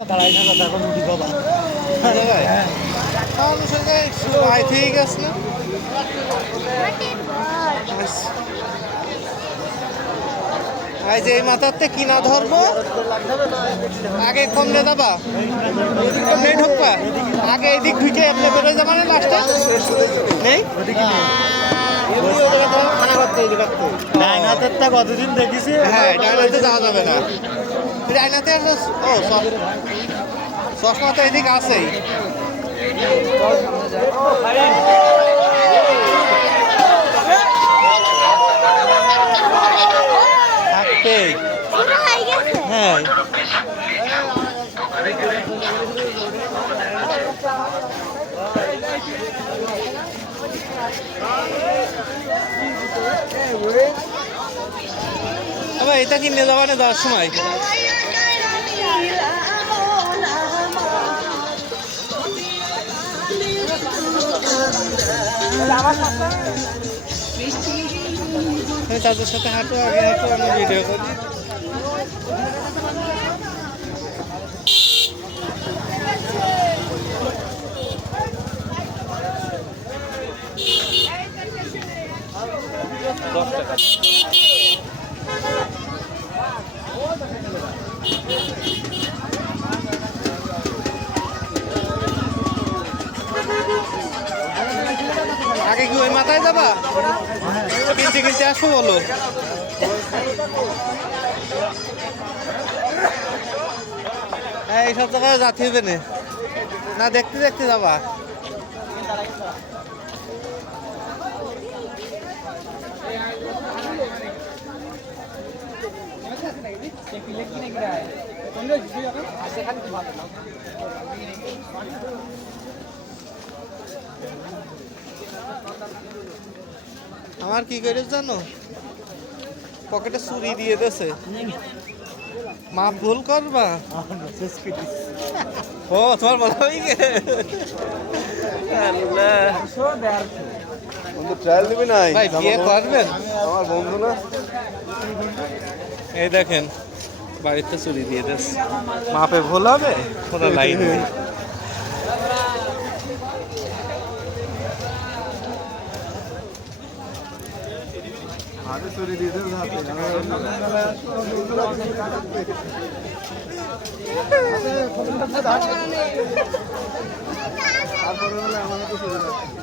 দাঁড়াই থাকা তখন উঠি বাবা ঠিক আছে না যে এই মাথাতে কিনা ধরবো আগে কমলে যাবা কমলে ঢুকবা আগে এদিক ঢুকে আপনি বেরোয় যাবা না লাস্টে নেই ডাইনাতেরটা কতদিন দেখেছি হ্যাঁ ডাইনাতে যাওয়া যাবে না ডাইনাতে ও চশমা তো এদিক আছেই হ্যাঁ এটা কিনে যাবা না যাওয়ার সময় তাদের সাথে হাঁটো আগে হাঁটো আমি ভিডিও করি আগে কি ওই মাথায় যাবা কিনতে কিনতে আসবো বলো এইসব জায়গায় যাতে হবে না দেখতে দেখতে যাবা আমার কি করে জানো পকেটে চুরি দিয়ে দেছে মা ভুল করবা ও তোমার মনে হয় ট্রায়াল দিবি না ভাই বিয়ে করবেন আমার বন্ধু না এই দেখেন বাড়িতে চুরি দিয়ে দেছে মাপে ভুল হবে কোনো লাইন নেই আরে চুরি দিয়ে দে হাতে তারপরে আমার তো চুরি